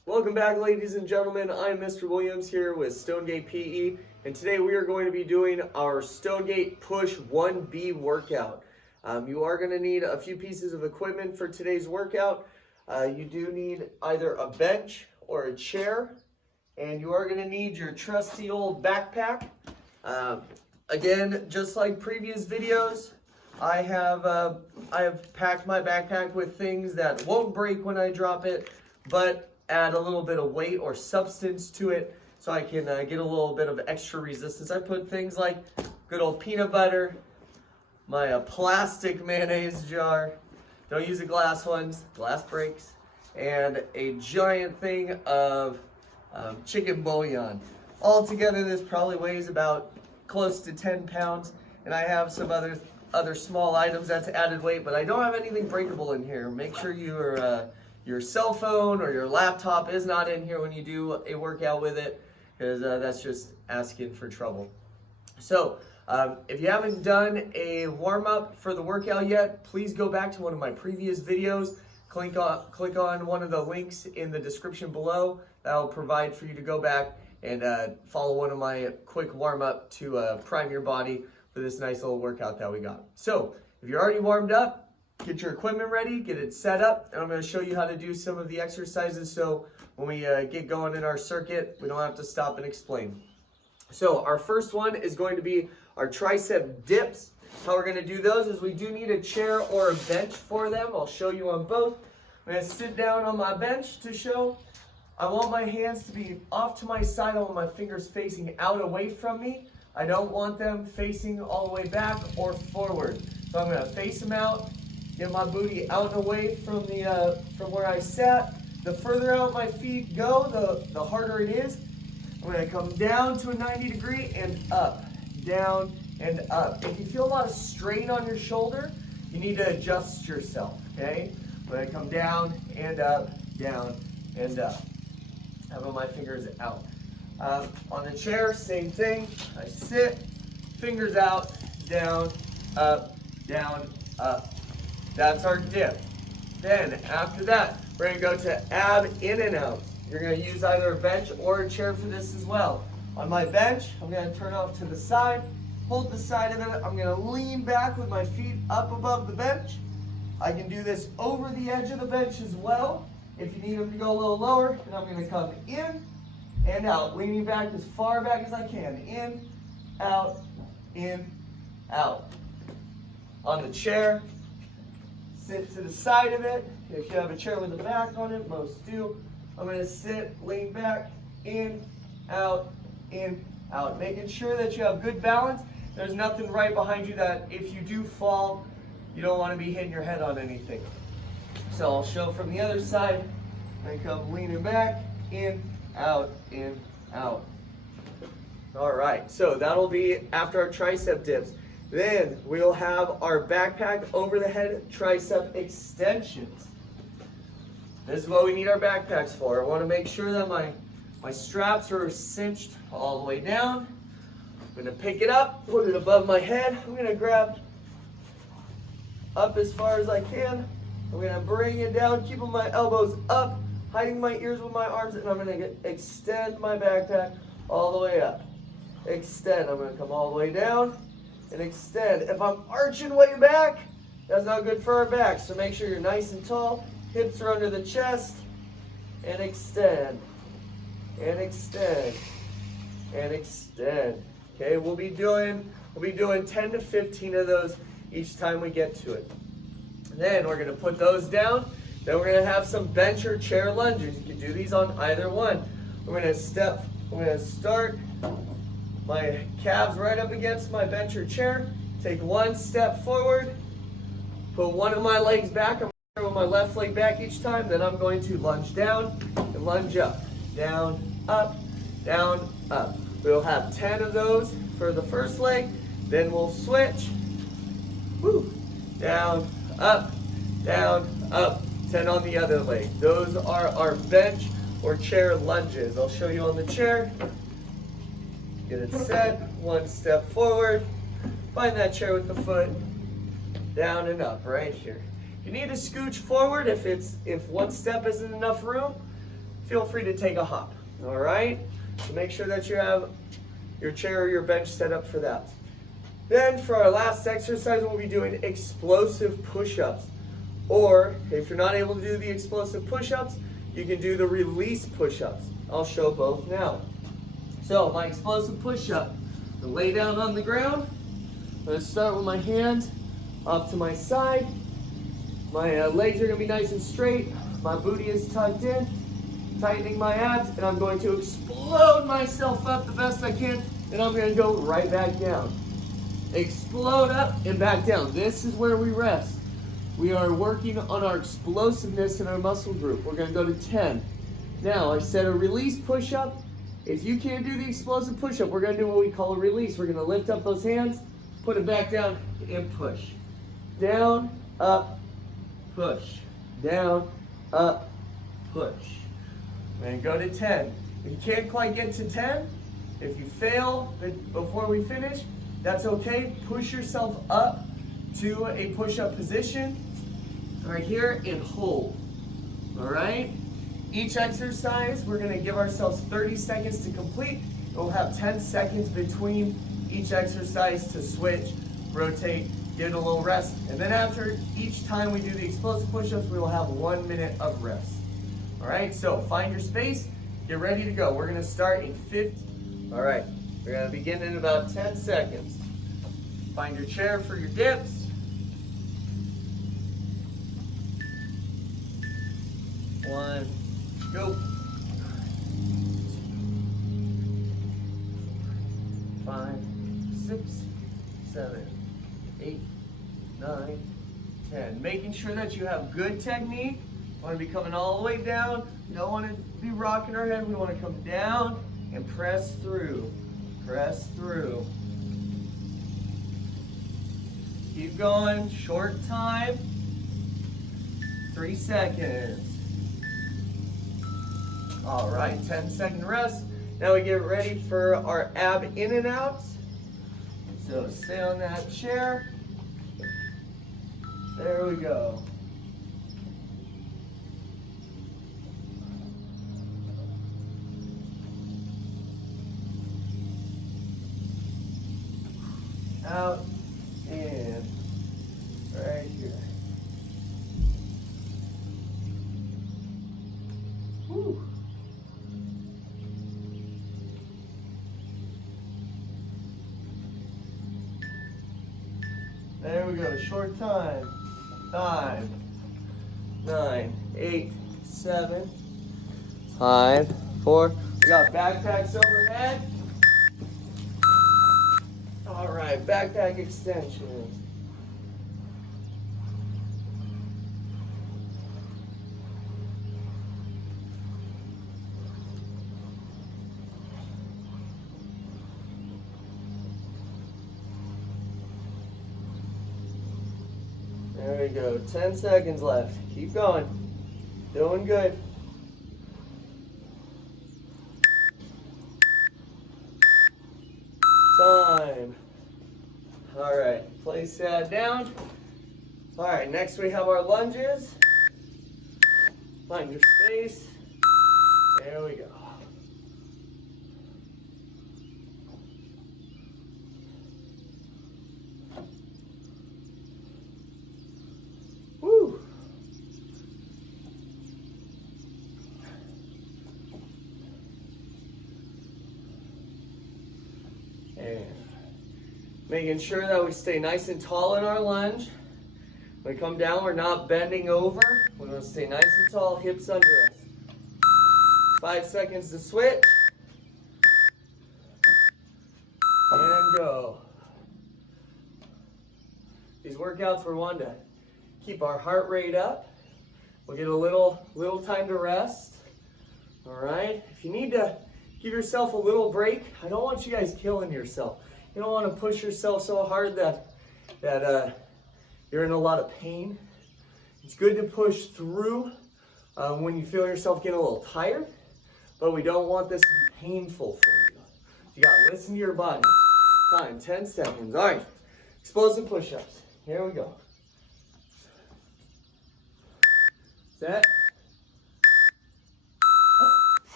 Welcome back, ladies and gentlemen. I'm Mr. Williams here with Stonegate PE, and today we are going to be doing our Stonegate Push 1B workout. You are going to need a few pieces of equipment for today's workout. You do need either a bench or a chair, and you are going to need your trusty old backpack. Again, just like previous videos, I have packed my backpack with things that won't break when I drop it, but add a little bit of weight or substance to it so I can get a little bit of extra resistance. I put things like good old peanut butter, my plastic mayonnaise jar, don't use the glass ones, glass breaks, and a giant thing of chicken bouillon. All together this probably weighs about close to 10 pounds, and I have some other small items that's added weight, but I don't have anything breakable in here. Make sure your cell phone or your laptop is not in here when you do a workout with it, because that's just asking for trouble. So if you haven't done a warm-up for the workout yet, please go back to one of my previous videos. Click on one of the links in the description below. That will provide for you to go back and follow one of my quick warm-up to prime your body for this nice little workout that we got. So if you're already warmed up, get your equipment ready, get it set up, and I'm going to show you how to do some of the exercises so when we get going in our circuit, we don't have to stop and explain. So our first one is going to be our tricep dips. How we're going to do those is we do need a chair or a bench for them. I'll show you on both. I'm going to sit down on my bench to show. I want my hands to be off to my side. I want my fingers facing out away from me. I don't want them facing all the way back or forward. So I'm going to face them out. Get my booty out and away from where I sat. The further out my feet go, the harder it is. I'm going to come down to a 90 degree and up, down and up. If you feel a lot of strain on your shoulder, you need to adjust yourself, okay? I'm going to come down and up, down and up. Having my fingers out. On the chair, same thing. I sit, fingers out, down, up, up. That's our dip. Then after that, we're going to go to ab in and out. You're going to use either a bench or a chair for this as well. On my bench, I'm going to turn off to the side, hold the side of it. I'm going to lean back with my feet up above the bench. I can do this over the edge of the bench as well. If you need them to go a little lower, and I'm going to come in and out, leaning back as far back as I can. In, out, in, out. On the chair, sit to the side of it. If you have a chair with a back on it, most do. I'm going to sit, lean back, in, out, making sure that you have good balance. There's nothing right behind you that if you do fall, you don't want to be hitting your head on anything. So I'll show from the other side. I come leaning back, in, out, in, out. All right, so that'll be after our tricep dips. Then we'll have our backpack over the head tricep extensions. This is what we need our backpacks for. I want to make sure that my straps are cinched all the way down. I'm going to pick it up, put it above my head. I'm going to grab up as far as I can. I'm going to bring it down, keeping my elbows up, hiding my ears with my arms, and I'm going to extend my backpack all the way up. Extend. I'm going to come all the way down and extend. If I'm arching way back, that's not good for our back. So make sure you're nice and tall. Hips are under the chest. And extend. And extend. And extend. Okay, we'll be doing 10 to 15 of those each time we get to it. Then we're going to put those down. Then we're going to have some bench or chair lunges. You can do these on either one. We're going to start my calves right up against my bench or chair. Take one step forward. Put one of my legs back. I'm going to with my left leg back each time. Then I'm going to lunge down and lunge up. Down, up, down, up. We'll have 10 of those for the first leg. Then we'll switch. Woo. Down, up, 10 on the other leg. Those are our bench or chair lunges. I'll show you on the chair. Get it set, one step forward. Find that chair with the foot, down and up right here. You need to scooch forward if one step isn't enough room. feel free to take a hop. All right? So make sure that you have your chair or your bench set up for that. Then for our last exercise, we'll be doing explosive push-ups. Or if you're not able to do the explosive push-ups, you can do the release push-ups. I'll show both now. So my explosive push-up, I lay down on the ground. I'm going to start with my hands off to my side. My legs are going to be nice and straight. My booty is tucked in, tightening my abs, and I'm going to explode myself up the best I can, and I'm going to go right back down. Explode up and back down. This is where we rest. We are working on our explosiveness in our muscle group. We're going to go to 10. Now, I said a release push-up. If you can't do the explosive push-up, we're going to do what we call a release. We're going to lift up those hands, put it back down, and push. Down, up, push. Down, up, push. And go to 10. If you can't quite get to 10, if you fail before we finish, that's okay. Push yourself up to a push-up position right here and hold. All right? Each exercise, we're going to give ourselves 30 seconds to complete. We'll have 10 seconds between each exercise to switch, rotate, get a little rest. And then after each time we do the explosive push-ups, we will have 1 minute of rest. All right, so find your space, get ready to go. We're going to start in 50. All right, we're going to begin in about 10 seconds. Find your chair for your dips. One, go. 5, 6, 7, 8, 9, 10. Making sure that you have good technique. We want to be coming all the way down. We don't want to be rocking our head. We want to come down and press through. Press through. Keep going. Short time. 3 seconds. All right, 10-second rest. Now we get ready for our ab in and outs. So stay on that chair. There we go. Out, in, right here. Whew. There we go, short time. 5, 9, 8, 7, 5, 4. We got backpacks overhead. All right, backpack extensions. There we go, 10 seconds left. Keep going. Doing good. Time. All right, place that down. All right, next we have our lunges. Find your space. There we go. Woo. And making sure that we stay nice and tall in our lunge. When we come down, we're not bending over. We're going to stay nice and tall, hips under us. 5 seconds to switch. And go. These workouts, we want to keep our heart rate up. We'll get a little time to rest. All right? If you need to give yourself a little break, I don't want you guys killing yourself. You don't want to push yourself so hard that you're in a lot of pain. It's good to push through when you feel yourself getting a little tired, but we don't want this to be painful for you. You got to listen to your body. Time, 10 seconds. All right, explosive push-ups. Here we go. Set. Up.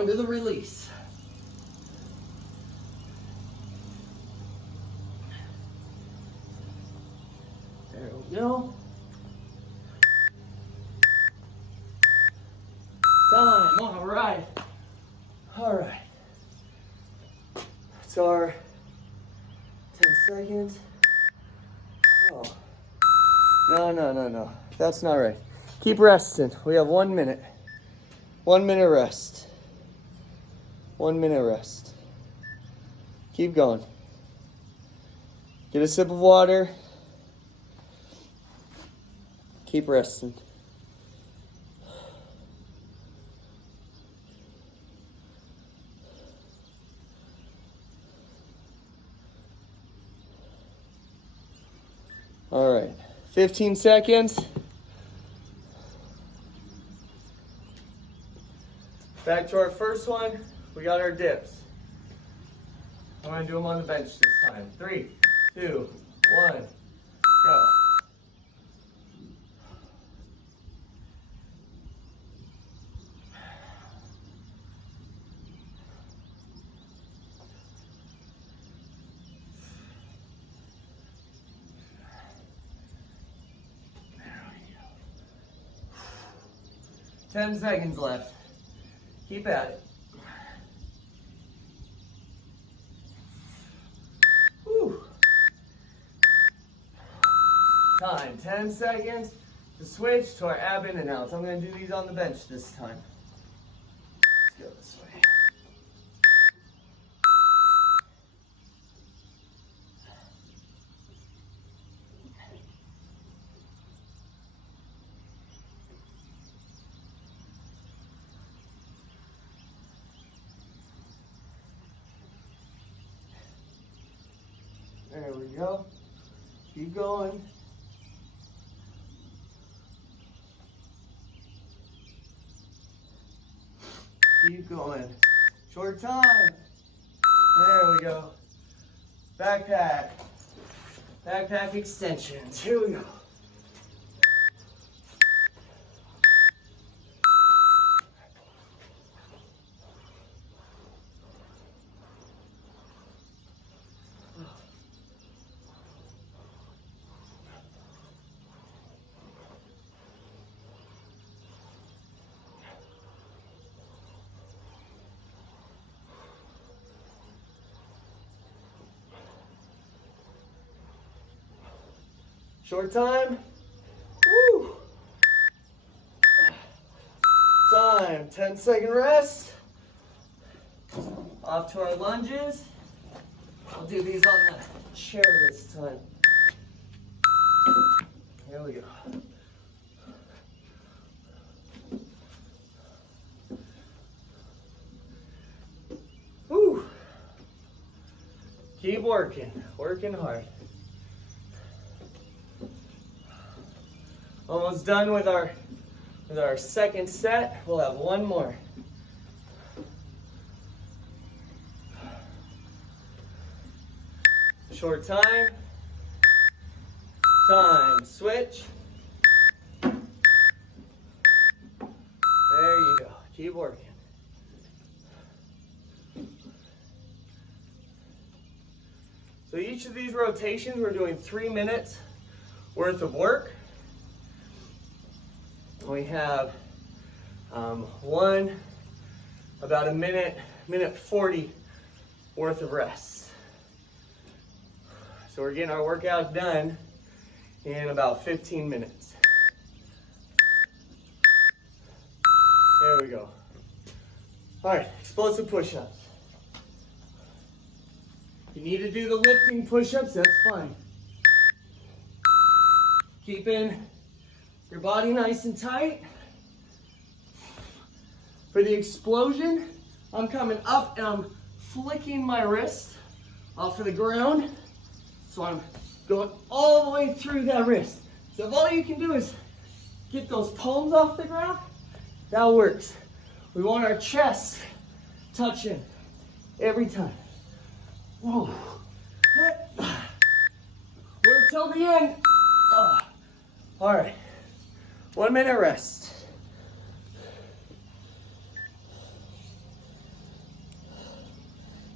Going to the release. There we go. Time, all right. All right. It's our 10 seconds. Oh. No. That's not right. Keep resting. We have 1 minute. 1 minute rest. 1 minute rest. Keep going. Get a sip of water. Keep resting. All right, 15 seconds. Back to our first one. We got our dips. I'm gonna do them on the bench this time. 3, 2, 1, go. There we go. 10 seconds left. Keep at it. Whew. Time, 10 seconds to switch to our ab in and outs. I'm going to do these on the bench this time. Let's go this way. There we go. Keep going. Keep going. Short time. There we go. Backpack. Backpack extensions. Here we go. Short time. Woo. Time. 10-second rest. Off to our lunges. I'll do these on the chair this time. Here we go. Woo. Keep working hard. Almost done with our second set. We'll have one more. Short time. Time. Switch. There you go. Keep working. So each of these rotations, we're doing 3 minutes worth of work. We have one about a minute 40 worth of rest. So we're getting our workout done in about 15 minutes. There we go. All right, explosive push-ups. If you need to do the lifting push-ups, that's fine. Keeping your body nice and tight. For the explosion, I'm coming up and I'm flicking my wrist off of the ground. So I'm going all the way through that wrist. So if all you can do is get those palms off the ground, that works. We want our chest touching every time. Whoa. Work till the end. Oh. All right. 1 minute rest.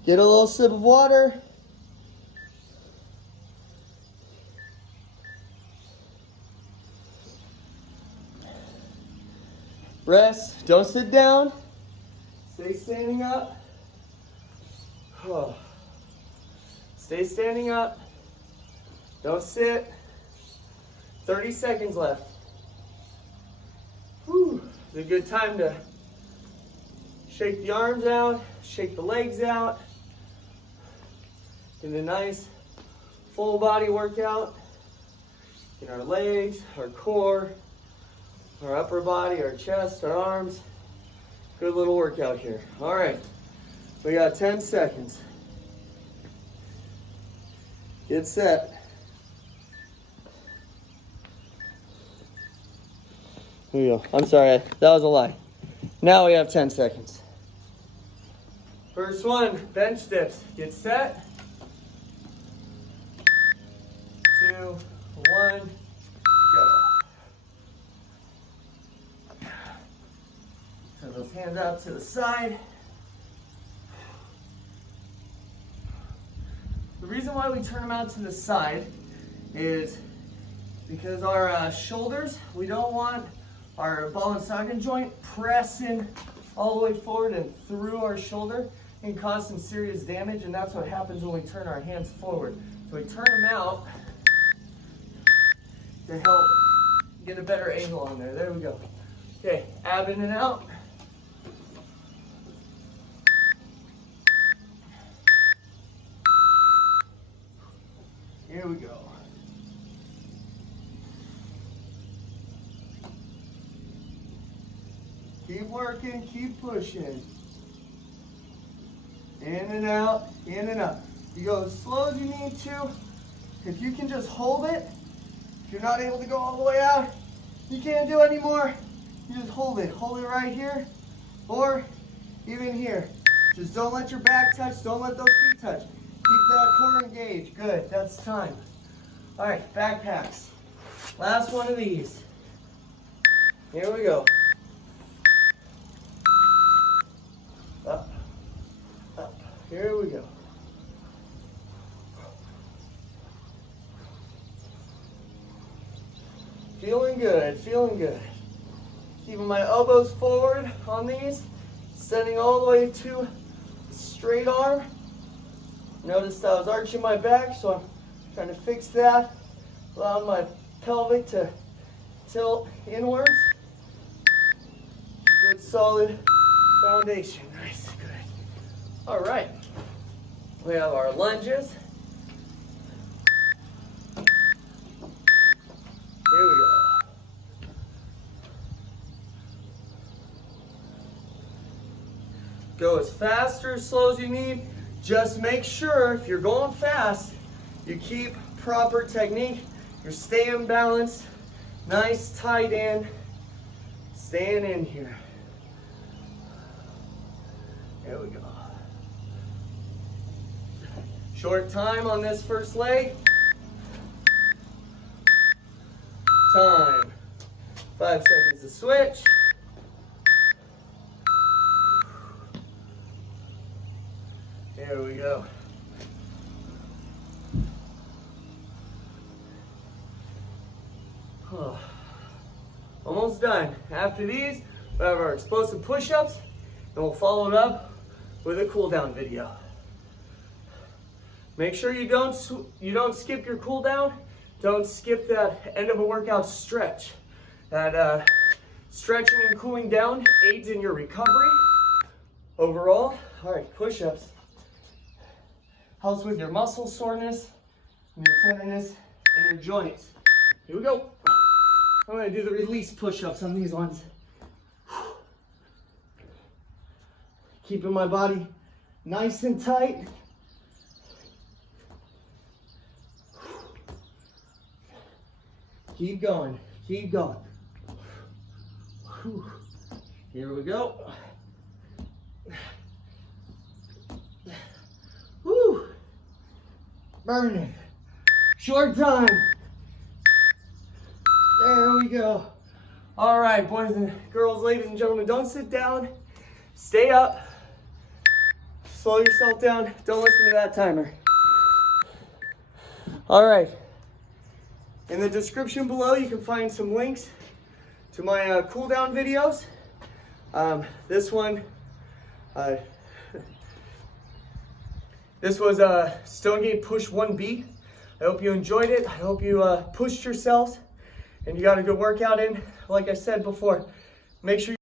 Get a little sip of water. Rest. Don't sit down. Stay standing up. Oh. Stay standing up. Don't sit. 30 seconds left. Whew. It's a good time to shake the arms out, shake the legs out. Get a nice full body workout in our legs, our core, our upper body, our chest, our arms. Good little workout here. All right, we got 10 seconds. Get set. Here we go. I'm sorry, that was a lie. Now we have 10 seconds. First one, bench dips. Get set. 2, 1, go. Turn those hands out to the side. The reason why we turn them out to the side is because our shoulders, we don't want our ball and socket joint pressing all the way forward and through our shoulder and cause some serious damage, and that's what happens when we turn our hands forward. So we turn them out to help get a better angle on there. There we go. Okay, ab in and out. Here we go. Keep working, keep pushing. In and out, in and out. You go as slow as you need to. If you can just hold it, if you're not able to go all the way out, you can't do anymore. You just hold it right here, or even here. Just don't let your back touch, don't let those feet touch. Keep that core engaged, good, that's time. All right, backpacks. Last one of these. Here we go. Up, up, here we go. Feeling good, feeling good. Keeping my elbows forward on these, setting all the way to straight arm. Noticed I was arching my back, so I'm trying to fix that. Allowing my pelvic to tilt inwards. Good solid foundation. Nice, good. All right, we have our lunges. Here we go. Go as fast or as slow as you need. Just make sure if you're going fast, you keep proper technique. You're staying balanced, nice tight end, staying in here. There we go. Short time on this first leg. Time. 5 seconds to switch. There we go. Oh, almost done. After these, we have our explosive push-ups, and we'll follow it up with a cool down video. Make sure you don't skip your cool down. Don't skip that end of a workout stretch. That stretching and cooling down aids in your recovery overall. All right, push-ups. Helps with your muscle soreness, and your tenderness, and your joints. Here we go. I'm gonna do the release push-ups on these ones. Keeping my body nice and tight. Keep going, keep going. Here we go. Woo! Burning. Short time. There we go. All right, boys and girls, ladies and gentlemen, don't sit down. Stay up. Slow yourself down. Don't listen to that timer. All right. In the description below, you can find some links to my cool down videos. This one, this was Stonegate Push 1B. I hope you enjoyed it. I hope you pushed yourselves and you got a good workout in. Like I said before, make sure